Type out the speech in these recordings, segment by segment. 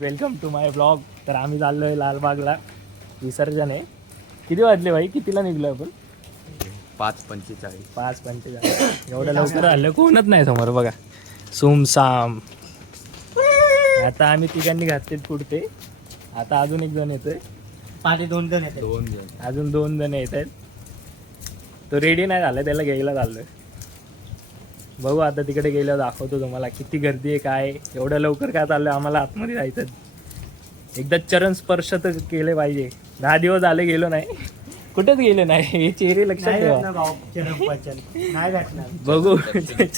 Welcome to my blog. तर आम्ही चाललोय लालबागला, विसर्जन आहे. किती वाजले भाई? कितीला निघलो आपण? 5:45. 5:45. एवढं लवकर आलं, कोणच नाही समोर बघा, सुमसाम. आता आम्ही तिघांनी घातले पुढते. आता अजून एक जण येतोय, पाठी 2 जण येते. 2 जण. अजून 2 जण येत आहेत. तो रेडी नाही झाला, त्याला घ्यायला चाललोय. बघू आता तिकडे गेल्यावर दाखवतो तुम्हाला किती गर्दी आहे, काय एवढं लवकर काय चाललंय. आम्हाला आतमध्ये जायचं, एकदा चरण स्पर्श तर केले पाहिजे. 10 दिवस झाले गेलो नाही, कुठेच गेलो नाही. हे चेहरे लक्षात ठेवा. नाही भेटणार. बघू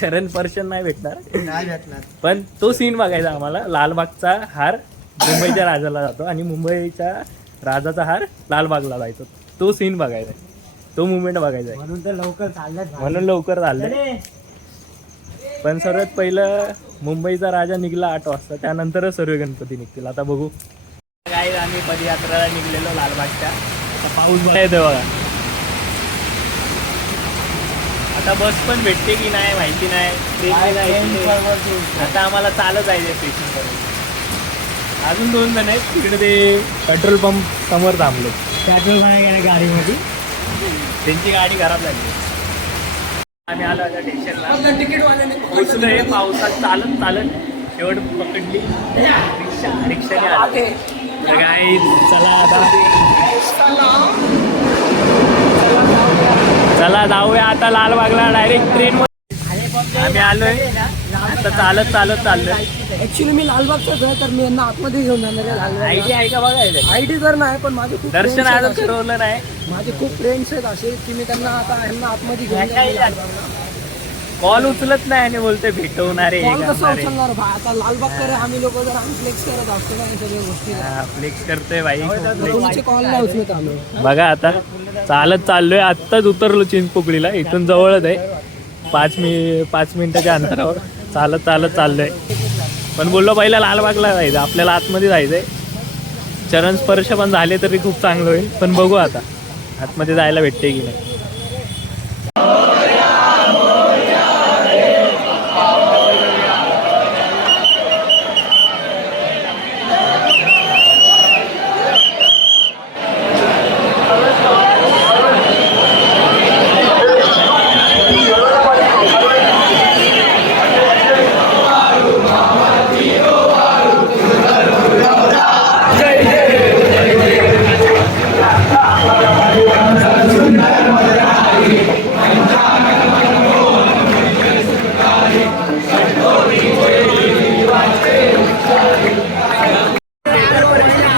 चरण स्पर्शन नाही भेटणार, नाही भेटणार. पण तो सीन बघायचा आम्हाला. लालबागचा हार मुंबईच्या राजाला जातो आणि मुंबईच्या राजाचा हार लालबागला जायचो. तो सीन बघायचा, तो मुवमेंट बघायचा. म्हणून तर लवकर चाललंय. म्हणून लवकर चाललंय. पण सर्वात पहिलं मुंबईचा राजा निघला 8 वाजता, त्यानंतरच सर्व गणपती निघतील. आता बघू. काय आम्ही पदयात्रेला निघलेलो लालबागच्या. आता पाऊस बघा येतोय बघा. आता बस पण भेटते की नाही माहिती नाही. आता आम्हाला चालत जायचं स्टेशन पर्यंत. अजून 2 जण आहेत तिकडे, ते पेट्रोल पंप समोर थांबले. पेट्रोल नाही गेला गाडीमध्ये, त्यांची गाडी खराब झाली. आम्ही आलो आता स्टेशनला, तिकीटवाल्याने पोहोचलोय. पावसात चालत चालत शेवट पकडली रिक्षाने आले. तर काय चला आता, चला जाऊया आता लालबागला डायरेक्ट ट्रेन. आम्ही आलोय आता चालत चाललोय. ऍक्च्युली मी लालबागचाच आहे, तर मी यांना आतमध्ये घेऊन जाणार आहे. आयडी आहे का बघायचं? आयडी तर नाही, पण माझे खूप दर्शन friends आहेत अजून असे. ठरवलं नाही. माझे खूप फ्रेंड्स आहेत असे की मी त्यांना आता यांना आतमध्ये घेऊन जाणार. कॉल उचलत नाही आणि बोलते भेटवणार आहे. कॉल कसं उचलणार भाई? आता लालबागकडे आम्ही लोक जर आम्ही फ्लेक्स करत असतो ना सगळ्या गोष्टी, फ्लेक्स करतोय बाई. कोणाचे कॉल नाही उचलत आम्ही. बघा आता चालत चाललोय. आत्ताच उतरलो चिंचपोकळीला, इथून जवळच आहे. 5 मिनिटाच्या अंतरावर चालत चाललोय. पण बोललो पहिला लालबागला जायचं, आपल्याला आतमध्ये जायचंय. चरण स्पर्श पण झाले तरी खूप चांगलं होईल. पण बघू आता आतमध्ये जायला भेटते की नाही.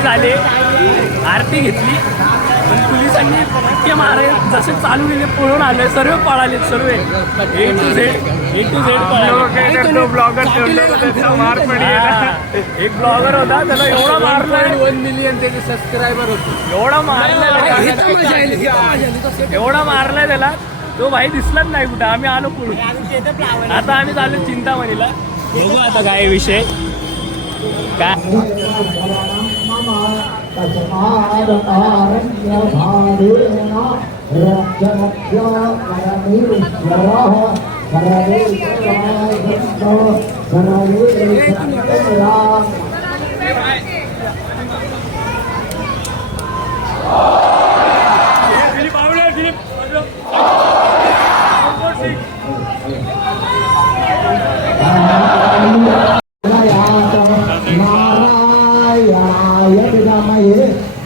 झाले, आरती घेतली, पण पोलिसांनी पटके मारे जसे चालू गेले, पळून आले. सर्व पळाले, सर्व A to Z ब्लॉगर. एक ब्लॉगर होता, त्याला एवढा मारला. 1 मिलियन त्याचे सबस्क्रायबर होते. एवढा मारलाय त्याला, तो भाई दिसलाच नाही कुठं. आम्ही आलो पुढे. आता आम्ही चालू चिंतामणीला. बघू आता काय विषय काय.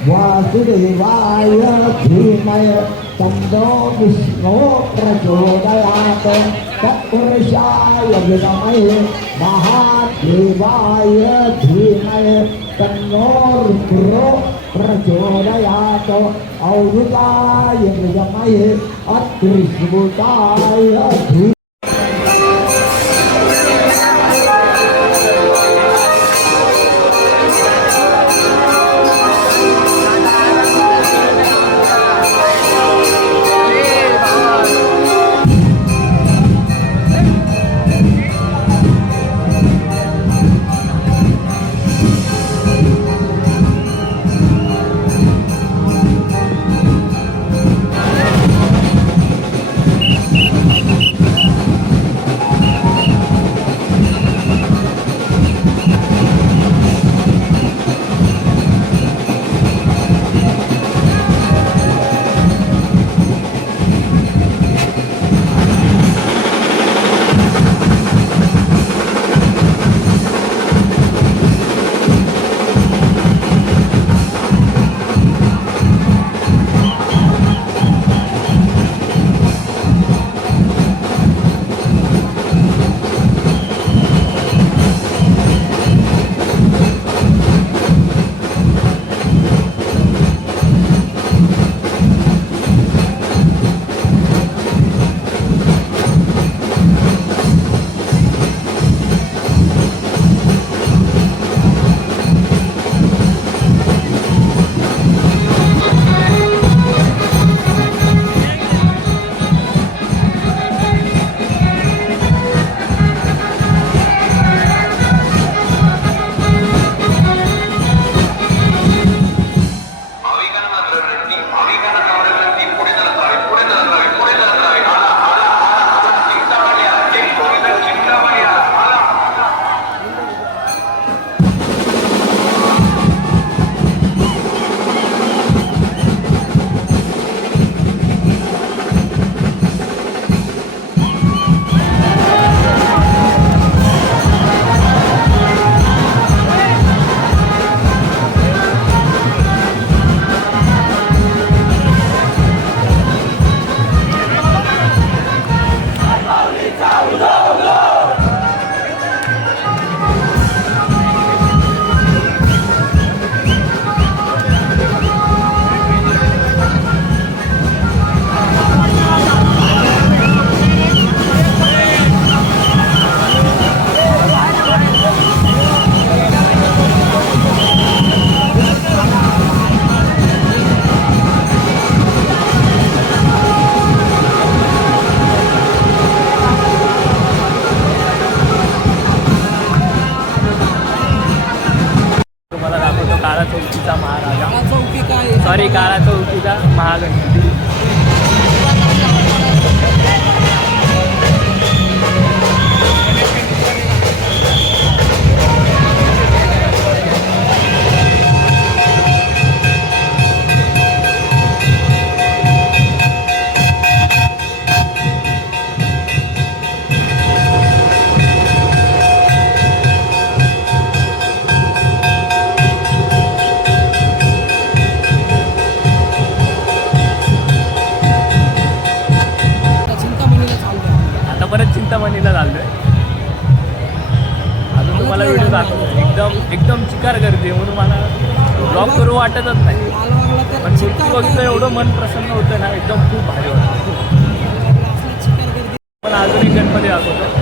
वासुदेवाय धीमहि तन्नो विष्णु प्रचोदयात् तत्पुरुषाय विद्महे महादेवाय धीमहि तन्नो रुद्रो प्रचोदयात् अवधूताय विद्महे अत्रिभुताय धीमहि. काळा चौकीचा महाराजा, काळा चौकी काय सॉरी काळा चौकीचा महागणपती. चिंतामणीला चाललोय. आता परत चिंतामणीला चाललोय. अजून तुम्हाला व्हिडिओ दाखवतो. एकदम चिकार गर्दी आहे, म्हणून मला ब्लॉग करू वाटतच नाही. लालबागला तर पण मूर्ती चिक्कार बघितलं गर्दी. एवढं मन प्रसन्न होतं ना, एकदम खूप भारी वाटतं. लालबागला असला चिक्कार गर्दी. पण अजून एक गणपती दाखवतो.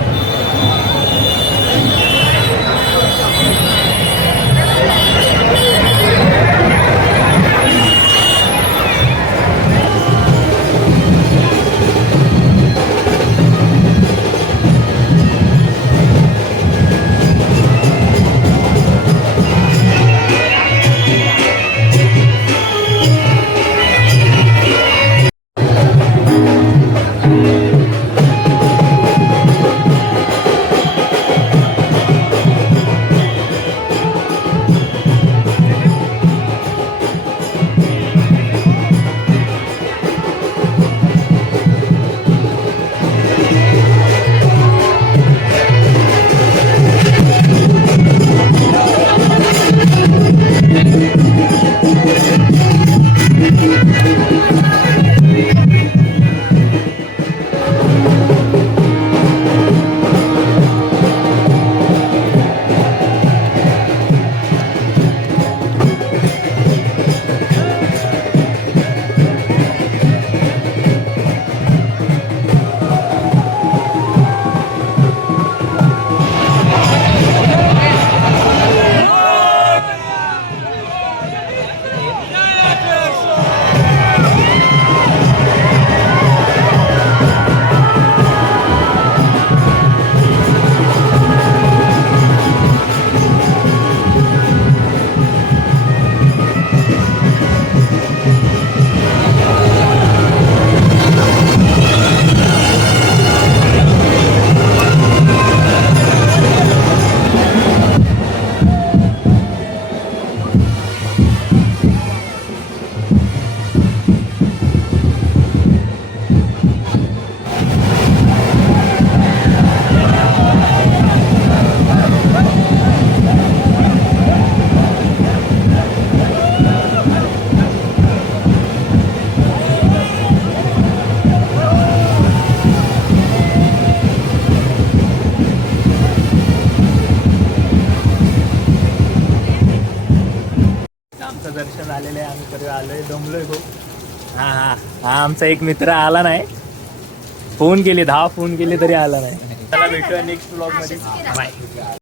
दर्शन आलेलं आहे. आम्ही तरी आलोय, दमलोय खूप. हा आमचा एक मित्र आला नाही. फोन केले 10 फोन केले तरी आला नाही. त्याला भेटूया नेक्स्ट ब्लॉग मध्ये. बाय.